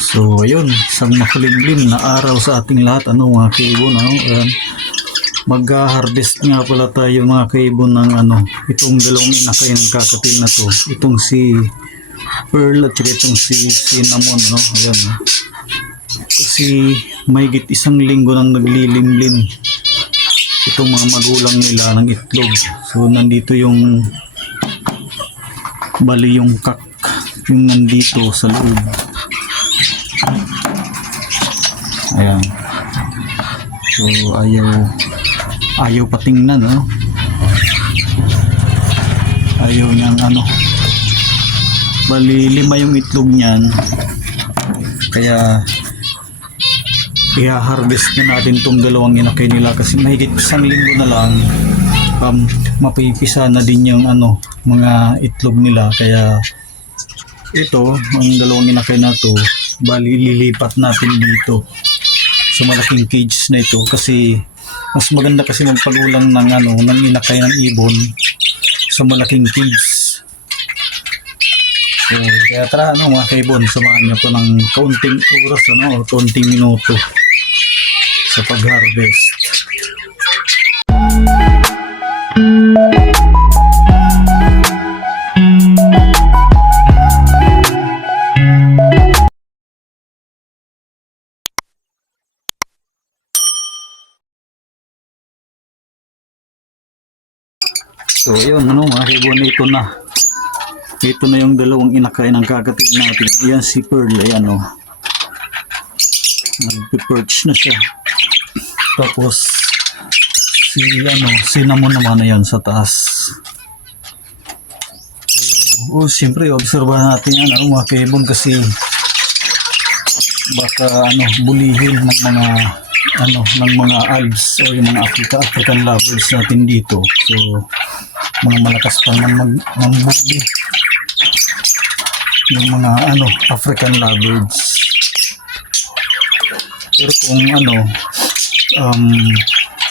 So, ayun, isang makulimlim na araw sa ating lahat, ano mga kaibon, ano, ayan. Mag-harvest nga pala tayo mga kaibon ng ano, itong dalawang inakay ng kakatil na to. Itong si Pearl at saka itong si Cinnamon, no, ayan. no. Kasi mahigit isang linggo nang naglilimlim itong mga magulang nila ng itlog. So, nandito yung bali yung kak yung nandito sa loob. Ayan. So, ayaw ayaw patingnan, no? Ayaw niyang ano. Bali, lima yung itlog niyan. Kaya, i-harvest na natin tong dalawang inakay nila kasi mahigit isang linggo na lang um, mapipisa na din yung ano, mga itlog nila. Kaya, ito, ang dalawang inakay na to, bali lilipat natin dito sa malaking cage na ito kasi mas maganda kasi magpagulang ng ano ng inakay ng ibon sa malaking cage. So, kaya tara ano mga kaibon, samahan niyo ko ng kaunting oras ano, o kaunting minuto sa pag-harvest. So, ayun, ano, mga kaibuan, ito na. Ito na yung dalawang inakay ng kakatil natin. Yan si Pearl, ayan, oh. Nag-perch na siya. Tapos, si, ano, cinnamon naman na yan sa taas. Oh, siyempre, obserbahan natin yan, ano, mga kaibon, kasi baka, ano, bulihin ng mga ano, ng mga alves o yung mga Africa, African lovers natin dito. So, mga malakas pa ng mag, ng bully. Yung mga ano, African lovers. Pero kung ano, um,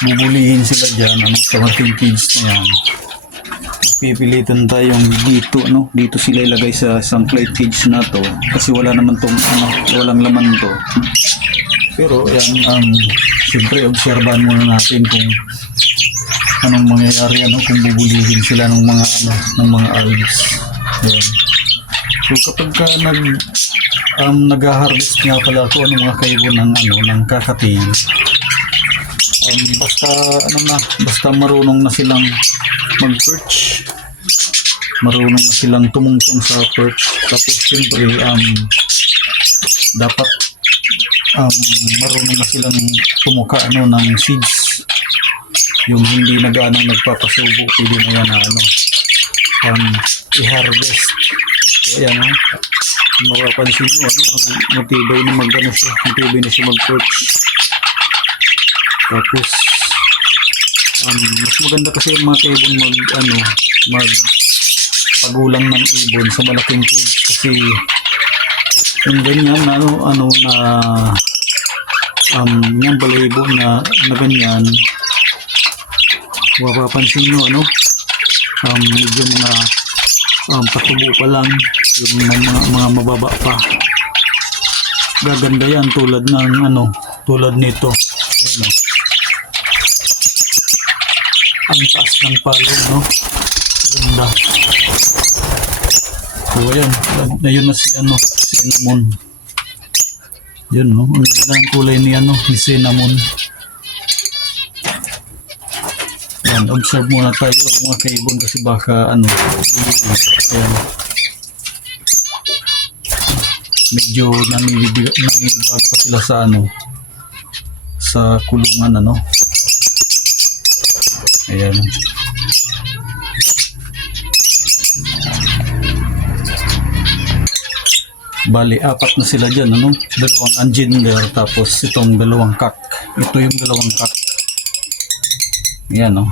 bubulihin sila dyan, ano, sa mga cage na yan, pipilitan tayong dito, ano, dito sila ilagay sa isang plate cage na to, kasi wala naman tong, ano, walang laman to. Pero yan, um, siyempre obserbahan muna natin kung anong mangyayari ano kung bubulihin sila ng mga ano ng mga alves. Ayan. So kapag ka nag um, nag-harvest nga pala ako ano mga kaibon ng ano ng kakatil. Um, basta ano na basta marunong na silang mag-perch. Marunong na silang tumungtong sa perch. Tapos siyempre um, dapat um, marunong na silang tumuka ano, ng seeds. Yung hindi na ganang nagpapasubo, pwede na yan ano, um, i-harvest. So, ayan, ha? Mapapansin nyo, ano, matibay na mag, ano siya, matibay na siya mag-perch. Tapos, um, mas maganda kasi yung mga kaibon mag, ano, mag pagulang ng ibon sa malaking cage kasi yung ganyan na ano, ano na um, yung balahibo na, na ganyan mapapansin nyo ano um, medyo mga um, patubo pa lang. Yung mga, mga, mababa pa. Gaganda yan tulad ng ano tulad nito. Ayan, oh. ang taas ng palo no? Ganda. So ayan. Ayun na si ano cinnamon. Yun no? Ang ganda ng kulay ni ano ni cinnamon Ayan, observe muna tayo mga kaibon kasi baka ano, ayan. Medyo nangingibago pa sila sa ano, sa kulungan ano. Ayan. Bali, apat na sila dyan, ano? Dalawang anjinger, tapos itong dalawang kak. Ito yung dalawang kak. Yan, no?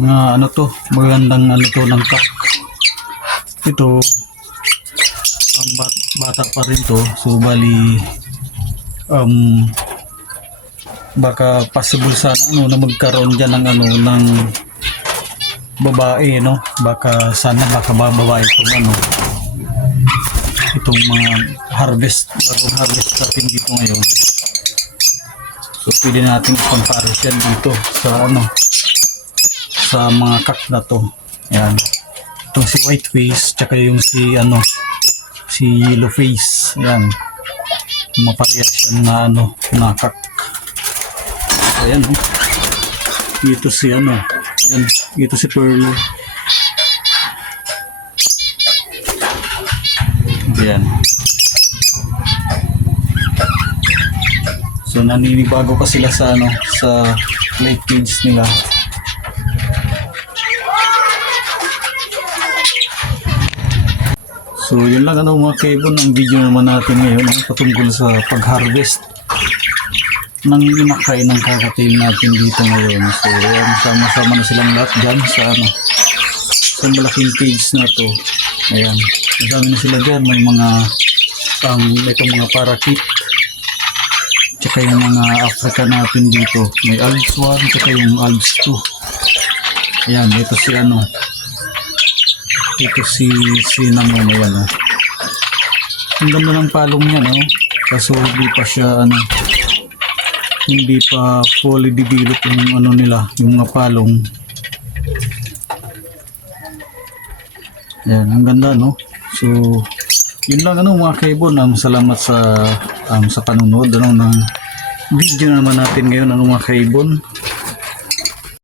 Mga ano to, magandang ano to ng kak. Ito, ang bat bata pa rin to. So, bali, um, baka possible sana ano, na magkaroon dyan ng ano, ng babae, no? Baka sana baka babae itong ano, itong mga harvest, bagong harvest natin dito ngayon. So, pwede natin i-compare yan dito sa ano, sa mga kak na to. Yan. Itong si white face, tsaka yung si ano, si yellow face. Yan. Maparehas yan na ano, na kak. Ayan, oh. Dito si ano, yan, dito si Pearl. Ayan. Naninibago pa sila sa ano, sa late page nila. So yun lang ano mga kaibon ang video naman natin ngayon ang patungkol sa pag-harvest ng inakay ng kakatail natin dito ngayon. So yan, sama-sama na silang lahat dyan sa ano, sa malaking cage na to. Ayan, madami na sila dyan. May mga, um, itong mga parakeet. Tsaka yung mga Africa natin dito. May Alps 1, tsaka yung Alps 2. Ayan, ito si ano, ito si Cinnamon, ayan oh. Ang ganda ng palong niya, no? Kaso hindi pa siya, ano, hindi pa fully develop yung ano nila, yung mga palong. Yan, ang ganda, no? So, yun lang, ano, mga kaibon. Um, salamat sa, um, sa panunod, ano, ng video naman natin ngayon, ano, mga kaibon.